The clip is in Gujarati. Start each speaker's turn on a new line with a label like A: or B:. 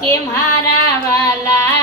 A: કે મારા વાલા